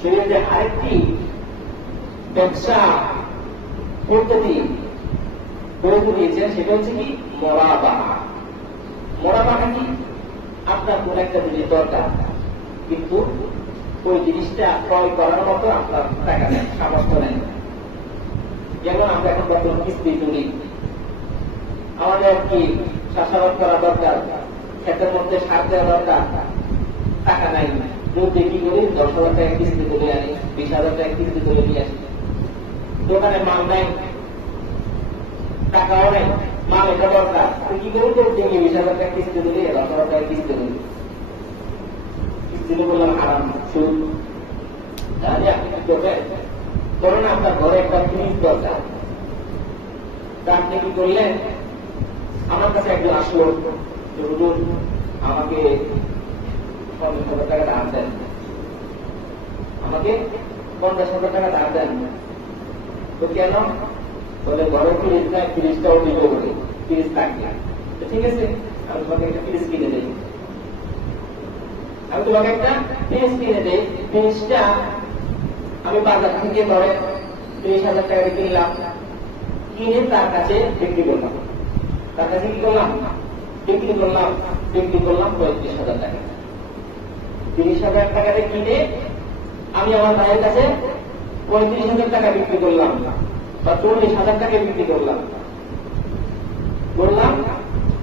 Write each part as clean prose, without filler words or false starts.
শরীয়তে আরেকটি ব্যবসা পদ্ধতি প্রয়োজন দিয়েছেন, সেটা হচ্ছে কি মুরাবাহা। মুরাবাহা কি? আপনার কোন একটা জিনিস দরকার, কিন্তু ওই জিনিসটা ক্রয় করার মতো আপনার টাকা নেই, সামর্থ্য নেই। যেমন আমরা এখন বর্তমান কিস্তি তুলি, আমাদের কি চাষাবাদ করা দরকার, ক্ষেতের মধ্যে সার দেওয়া দরকার, টাকা নাই। রোদে কি করি, 10,000 টাকা কিস্তি তুলে আনি, 20,000 টাকা কিস্তি তুলে নিয়ে আসি। দোকানে মাল নাই, টাকাও নাই, মাল এটা দরকার, কি করি? তো 20,000 টাকা কিস্তি তুলি, 10,000 টাকা কিস্তি তুলি। কিস্তি বললাম হারাম, সুদ। তাহলে আপনি কি করবেন? ধরুন আপনার ঘরে একটা ফ্রিজ দরকার, তা আপনি কি করলেন? আমার কাছে একজন আসলো, হুজুর আমাকে 50,000 টাকা ধার দেন, আমাকে 50,000 টাকা ধার দেন। তো কেন? বলে ঘরের ফ্রিজ নাই, ফ্রিজটাও দিব বলে, ফ্রিজ থাকবে। ঠিক আছে, আমি তোমাকে একটা ফ্রিজ কিনে দেই, আমি তোমাকে একটা ফ্রিজ কিনে দেই। ফ্রিজটা আমি বাজার থেকে ধরে 30,000 টাকা কিনলাম, কিনে তার কাছে বিক্রি করলাম। তার কাছে কি করলাম? বিক্রি করলাম 35,000 টাকা। 30,000 টাকাতে কিনে আমি আমার ভাইয়ের কাছে 35,000 টাকা বিক্রি করলাম, বা 40,000 টাকা বিক্রি করলাম।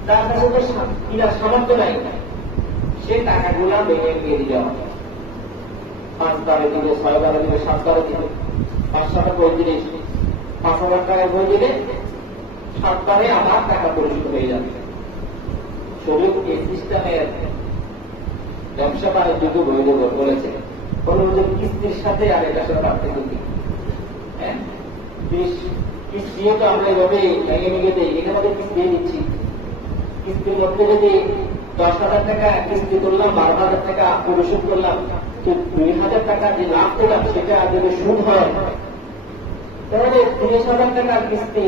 তার কাছে তো কিনার সামর্থ্য নাই, সে টাকাগুলা ভেঙে দিয়ে দিল। 5 বারে দিলে, 6 বারে দিলে, 7 বারে দিলে, 500 বই দিলে, 5,000 টাকায় বই দিলে 7 বারে আমার টাকা পরিশোধ হয়ে যাবে। শরীর এই সিস্টেমের ব্যবসা বাণিজ্যকে বৈধ বলেছে। কিস্তির সাথে আর এটার সাথে পার্থক্য কি? হ্যাঁ, কিস্তিও তো আমরা এভাবে ভেঙে ভেঙে দিই, এটার মধ্যে কিস্তি দিয়ে দিচ্ছি। কিস্তির মধ্যে যদি 10,000 টাকা কিস্তি করলাম, 12,000 টাকা পরিশোধ করলাম, তো 2,000 টাকা যে লাভ পেলাম সেটা যদি সুদ হয়, তাহলে 30,000 টাকার কিস্তি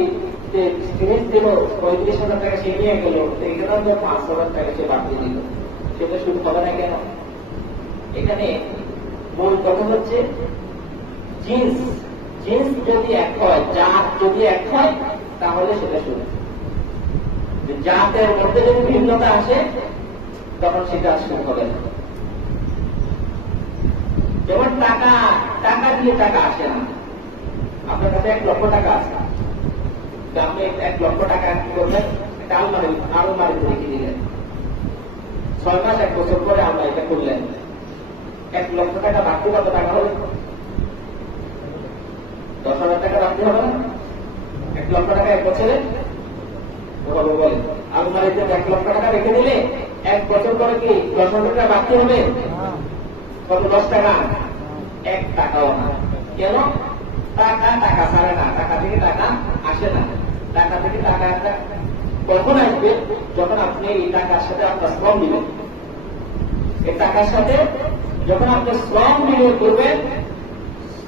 যে ফিনিশ দিল, 35,000 টাকা সে নিয়ে গেল, এখানে তো 5,000 টাকা সে বাড়তি দিল, সেটা সুদ হবে না কেন? এখানে মূল কথা হচ্ছে জিন্স যদি এক হয়, জাত যদি এক হয়, তাহলে সেটা সুদ। জাতের মধ্যে যদি ভিন্নতা আসে, তখন সেটা সুদ হবে না। যেমন টাকা দিয়ে টাকা আসে না। আপনার কাছে 1 লক্ষ টাকা আছে, আপনি 1 লক্ষ টাকা কি করবেন? একটা আলমারিতে রেখে দিলেন, 6 মাস 1 বছর পরে আলমারিটা করলেন, 1 লক্ষ টাকা বাড়তি কত টাকা হবে? 10,000 টাকা বাড়তি হবে না? 1 লক্ষ টাকা 1 বছরে ওভাবে বলে। আলমারিতে 1 লক্ষ টাকা রেখে দিলে 1 বছর পরে কি 10,000 টাকা বাড়তি হবে? কত? 10 টাকা? 1 টাকাও না। কেন? টাকা ছাড়ে না, টাকা থেকে টাকা আসে না। টাকা থেকে টাকা কখন আসবে? যখন আপনি এই টাকার সাথে আপনার শ্রম দিবেন। এই টাকার সাথে যখন আপনি শ্রম বিনিয়োগ করবেন,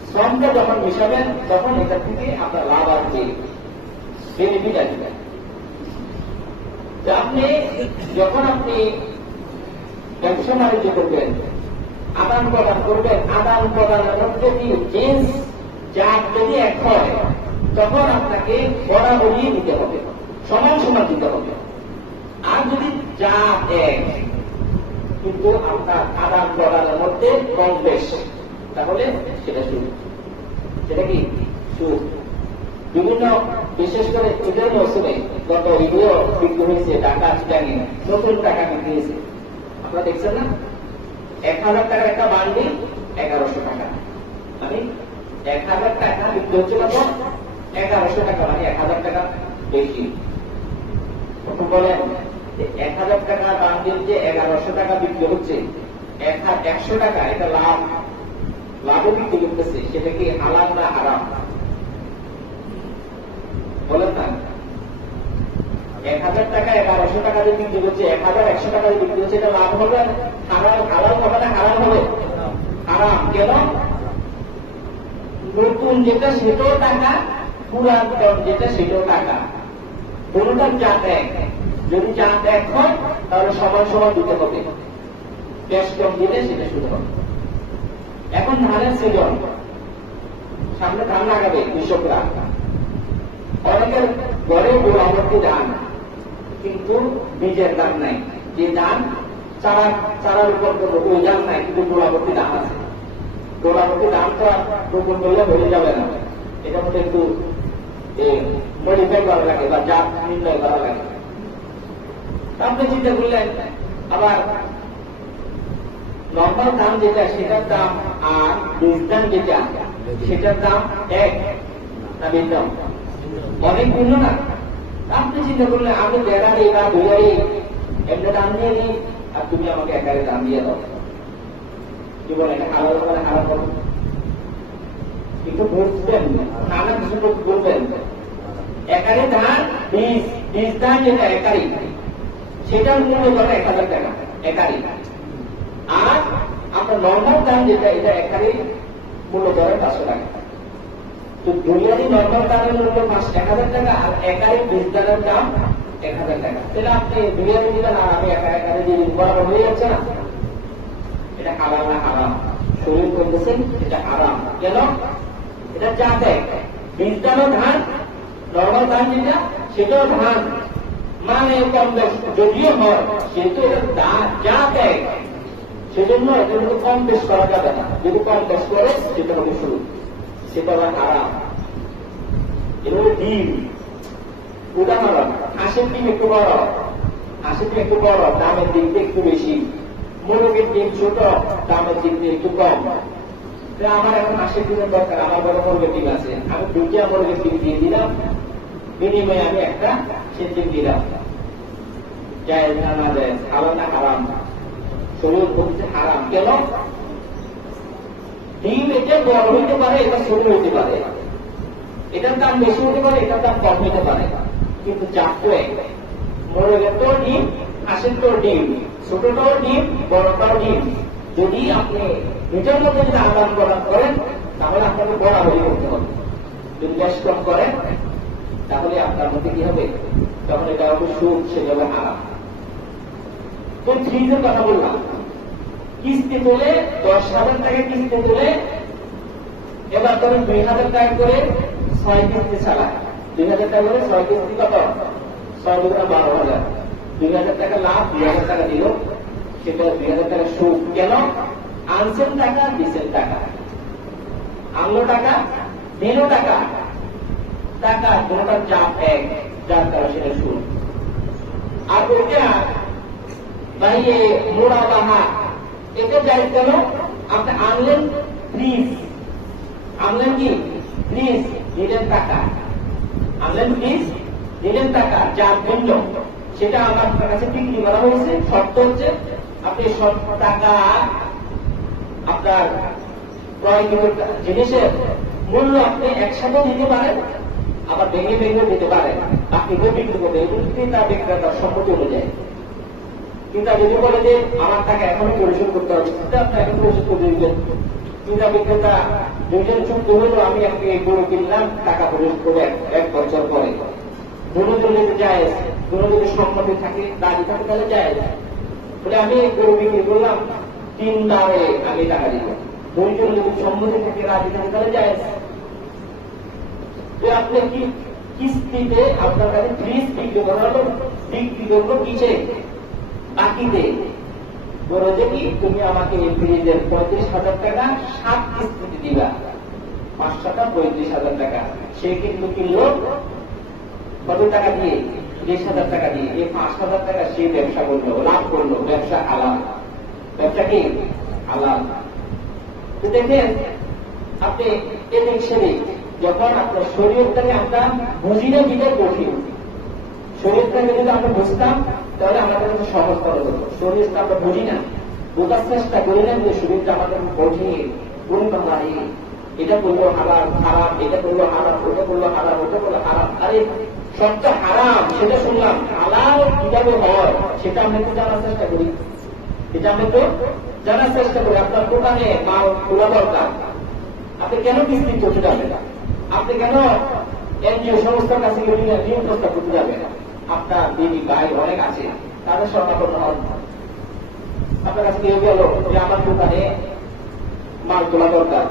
শ্রমটা যখন মিশাবেন, তখন এটা থেকে আপনার লাভ আসবে, বেনিফিট আসবে। যখন আপনি ব্যবসা বাণিজ্য করবেন, আদান প্রদান করবেন, আদান প্রদানের মধ্যে কি জিন্স জাত যদি এক হয়, তখন আপনাকে বরাবরই দিতে হবে, সমান সমান দিতে হবে। আর যদি জাত এক কিন্তু আপনার আদান প্রদানের মধ্যে কম বেশ, তাহলে সেটা সুদ। সেটা কি সুদ? বিভিন্ন বিশেষ করে ঈদের মৌসুমে গত ঈদেও বিক্রি হয়েছে টাকা চিটাঙে, নতুন টাকা বিক্রি হয়েছে। আপনারা দেখছেন না? 1,000 টাকার একটা বান্ডিল 1100 টাকা, মানে 1,000 টাকা বিক্রি হচ্ছে, কত? 1100 টাকা, মানে 1,000 টাকা বেশি। বলেন 1,000 টাকা বান্ডিল যে 1100 টাকা বিক্রি হচ্ছে, 100 টাকা এটা লাভে বিক্রি করতেছে, সেটা কি হালাল না হারাম? বলেন না। 1,000 টাকা 1100 টাকা দিয়ে বিক্রি করছে, 1,100 টাকা দিয়ে বিক্রি করছে, এটা লাভ হবে? হালাল হবে না হারাম হবে? হারাম। কেন? নতুন যেটা সেটাও টাকা, পুরাতন যেটা সেটাও টাকা, কোনটার জাত এক। যদি জাত এক হয়, তাহলে সমান সমান দিতে হবে, ক্যাশ কম দিলে সেটা শুরু হবে। এখন ধানের সিজন, সামনে ধান লাগাবে কৃষকরা, অনেকের ঘরে গোলাবর্তী ধান, কিন্তু বীজের দাম নাই। যে ধান চারার উপর ওই ধান নাই, কিন্তু গোলাবর্তী ধান আছে। গোলাবর্তী ধান তো রোপণ করলে হয়ে যাবে না, এটা মধ্যে একটু মডিফাই করা লাগে বা জাত নির্ণয় করা লাগে। আপনি চিন্তা করলেন আবার নর্মাল দাম যেটা সেটার দাম আর বীজ দাম যেটা সেটার দাম এক না ভিন্ন, অনেক ভিন্ন না। আপনি চিন্তা করলেন আমি দেড়ারি বা দুয়ারি এমনি দাম দিয়ে নিই, আর তুমি আমাকে একারে দাম দিয়ে দাও, কি বলে এটা হারাল মানে হারাল করো, একটু বুঝবেন, নানা কিছু বলবেন। একারে ধান বীজ ধান যেটা একারি, সেটার মূল্য ধরে 1000 টাকা একারি, আর আপনার নর্মাল দাম যেটা এটা একারি মূল্য ধরে 500 টাকা। তো দুনিয়ারি নর্মাল দামের মূল্য 1000 টাকা, আর একারি বীজ ধানের দাম 1000 টাকা। তাহলে আপনি দুনিয়ারি দিলেন আর আমি একারে দিয়ে বরাবর হয়ে যাচ্ছে না? এটা হারাম না হারাম? শরীর করতেছেন এটা হারাম। কেন? এটা জাত এক, বীজ ধানও ধান, নর্মাল ধান যেটা সেটাও ধান, মানে কম বেশ যদিও হয়, সেহেতু এটা জাত এক, সেজন্য এটা কিন্তু কম বেশ করা যাবে না। যদি কম বেশ করে সেটা হবে শুরু, সেটা হবে হারাম। এভাবে ডিম, উদাহরণ হাঁসের ডিম একটু বড়, হাঁসের ডিম একটু বড়, দামের দিক দিয়ে একটু বেশি, মুরগির ডিম ছোট, দামের দিক দিয়ে একটু কম। আমার এখন হাঁসের ডিমের দরকার, আমার বড় মুরগির ডিম আছে, আমি 2টা মুরগির ডিম দিয়ে দিলাম, বিনিময়ে আমি একটা ডিম দিলাম। জায়েজ না না জায়েজ? হারাম না হারাম? শরীর বলছে হারাম। কেন? ডিম এটা বড় হইতে পারে, এটা ছোট হইতে পারে, এটার দাম বেশি হতে পারে, এটার দাম কম হইতে পারে, কিন্তু জাত তো এক। মুরগের তো ডিম, হাঁসের তো ডিম, ছোটটাও ডিম, বড়টাও ডিম। যদি আপনি নিজের মধ্যে যদি আদান প্রদান করেন, তাহলে আপনাকে বরাবরই করতে হবে। যদি গ্যাস কম করেন, তাহলে আপনার মধ্যে কি হবে? তখন এটা হবে সুদ, সেটা হবে হারাম। তো ফ্রিজের কথা বললাম, কিস্তি তুলে 10,000 টাকা কিস্তি তুলে, এবার ধরেন 2,000 টাকা করে 6 কিস্তি চালায়, 2,000 টাকা করে 6 কিস্তি কত? 6 দুগুণা 12,000, 2,000 টাকা লাভ, 2,000 টাকা দিল, সেটা 2,000 টাকা সুদ। কেন? আনছেন টাকা, দিচ্ছেন টাকা, আনলো টাকা, দিল টাকা, টাকা দুটার জাত এক, যার দ্বারা সেটা সুদ। আর ওইটা বাইরে মোড়া বাহা, এটা যাই কেন? আপনি আনলেন ফ্রিজ, আনলেন কি ফ্রিজ, দিলেন টাকা, আনলেন ফ্রিজ, দিলেন টাকা, যার মূল্য সেটা আমার কাছে বিক্রি করা হয়েছে। শর্ত হচ্ছে আপনি সব টাকা আপনার ক্রয়কৃত জিনিসের মূল্য আপনি একসাথে দিতে পারেন, আবার ভেঙে ভেঙে দিতে পারেন, আপনি বিক্রি করতে ক্রেতা বিক্রেতার সম্মতি অনুযায়ী। ক্রেতা যদি বলে যে আমার টাকা এখনো পরিশোধ করতে হবে, আপনি এখন পরিশোধ করে দিবেন। ক্রেতা বিক্রেতা দুইজন চুক্ত হইল, আমি আজকে এই গরু কিনলাম, টাকা পরিশোধ করে 1 বছর পরে। দুজন যদি যায়, দুজন যদি সম্মতি থাকে, রাজি থাকে, তাহলে যায়। বলে আমি এই গরু বিক্রি করলাম, 3 বারে আমি টাকা দিব। দুইজন যদি সম্মতি থাকে, রাজি থাকে, তাহলে যায়। আপনি কি কিস্তিতে আপনার কাছে ফ্রিজ বিক্রি করা হলো, বিক্রি করলো কিসে? বাকিতে। বলো যে কি তুমি আমাকে এই ফ্রিজের 35,000 টাকা 7 কিস্তিতে দিবা, 5 টাকা 35,000 টাকা। সে কিন্তু কিনলো কত টাকা দিয়ে? 20,000 টাকা দিয়ে। এই 5,000 টাকা সে ব্যবসা করলো, লাভ করলো, ব্যবসা হালাল। ব্যবসা কি হালাল? তো দেখেন আপনি এদিক সেদিক, যখন আপনার শরীরটাকে আমরা বুঝি না, যেটা কঠিন। শরীরটাকে যদি আমরা বুঝতাম, তাহলে আমাদের কাছে সহজ করা হতো। শরীরটা আমরা বুঝি না, বোঝার চেষ্টা করি না যে শরীরটা আমাদের কঠিন, গুণবাহী, এটা করলো হারাম হারাম, এটা করলো হারাম, ওটা করলো হারাম, ওটা করলো হারাম। আরে সবটা হারাম সেটা শুনলাম, হালাল কিভাবে হয় সেটা আমরা একটু জানার চেষ্টা করি। এটা আমরা একটু জানার চেষ্টা করি। আপনার দোকানে মাল খোলা দরকার, আপনি কেন কিস্তি করতে যাবেন? আপনি কেন এনজিও সংস্থার কাছে ঋণ প্রস্তাব করতে যাবেন? আপনার দিদি ভাই অনেক আছে, তাদের শরণাপন্ন হন। আপনার কাছে কেউ গেল যে আমার দোকানে মাল তোলা দরকার।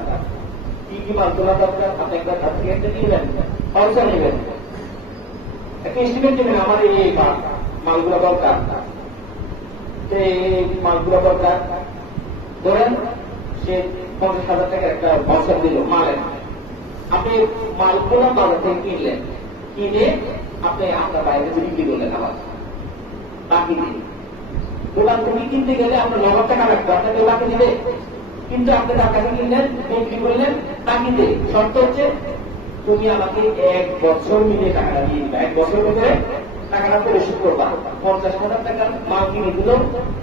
কি কি মাল তোলা দরকার? আপনি একবার তার থেকে একটা নিবেন, খরচা নেবেন, একটা এস্টিমেট নেবেন, আমার এই মালগুলো দরকার, এই মালগুলো দরকার। ধরেন সে 50,000 টাকার একটা বছর দিল মালের, আপনি মালগুলো বাজার থেকে কিনলেন, কিনে আপনি আপনার বাইরে বিক্রি করলেন আবার বাকি দিন। দোকান তুমি কিনতে গেলে আপনার 9,000 টাকা রাখবে, আপনাকে বাকি দিবে, কিন্তু আপনি তার কাছে কিনলেন, বিক্রি করলেন বাকিতে। শর্ত হচ্ছে তুমি আমাকে 1 বছর মিলে টাকাটা দিয়ে দিবে, 1 বছর ভিতরে টাকাটা পরিশোধ করবা। 50,000 টাকার মাল কিনে দিল,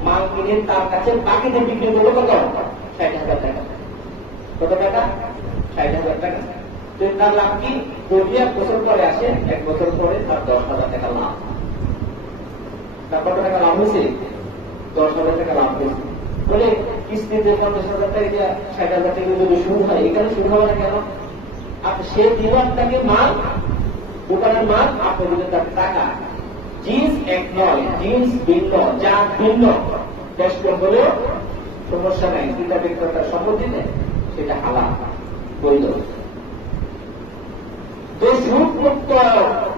মাল কিনে তার কাছে বাকিতে বিক্রি করলো কত? 60,000 টাকা। কত টাকা? 60,000 টাকা। তো তার লাভ কি? যদি 1 বছর পরে আসে, 1 বছর পরে তার 10,000 টাকা লাভ। তার কত টাকা লাভ হয়েছে? 10,000 টাকা লাভ হয়েছে। বলে কিস্তিতে 50,000 টাকা 60,000 টাকা যদি সুদ হয়, এখানে সুদ হবে না কেন? সে দিল আপনাকে মাল, দোকানের মাল, আপনি দিলেন তার টাকা। জিনিস এক নয়, জিনিস ভিন্ন, যা ভিন্ন দেশ হলেও সমস্যা নাই, ক্রেতা বিক্রেতার সম্মতিতে সেটা হালাল বৈধ। তো সুদমুক্ত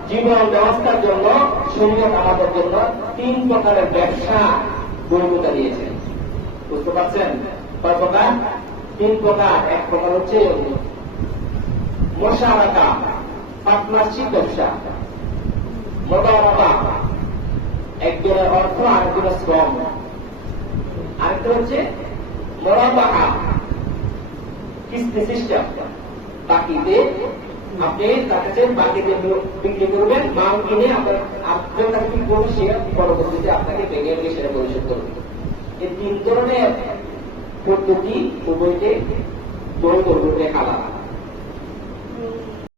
জীবন ব্যবস্থার জন্য শরীয়ত আমাদের জন্য 3 প্রকারের ব্যবসা বৈধতা দিয়েছেন। বুঝতে পারছেন? কয় প্রকার? 3 প্রকার। এক প্রকার হচ্ছে মুশারাকা, পার্টনারশিপ ব্যবসা। মুদারাবা, একজনের অর্থ আরেকজনের শ্রম। আরেকটা হচ্ছে মুরাবাহা, কিস্তি সিস্টেম। বাকিতে আপনি তার কাছে বাকিতে বিক্রি করবেন, মাল কিনে আপনার কাছে বিক্রি করবেন, সে পরবর্তীতে আপনাকে ভেঙে ভেঙে সেটা পরিশোধ করবে। এই 3 ধরনের পদ্ধতি উভয়কে বৈধ, হালাল।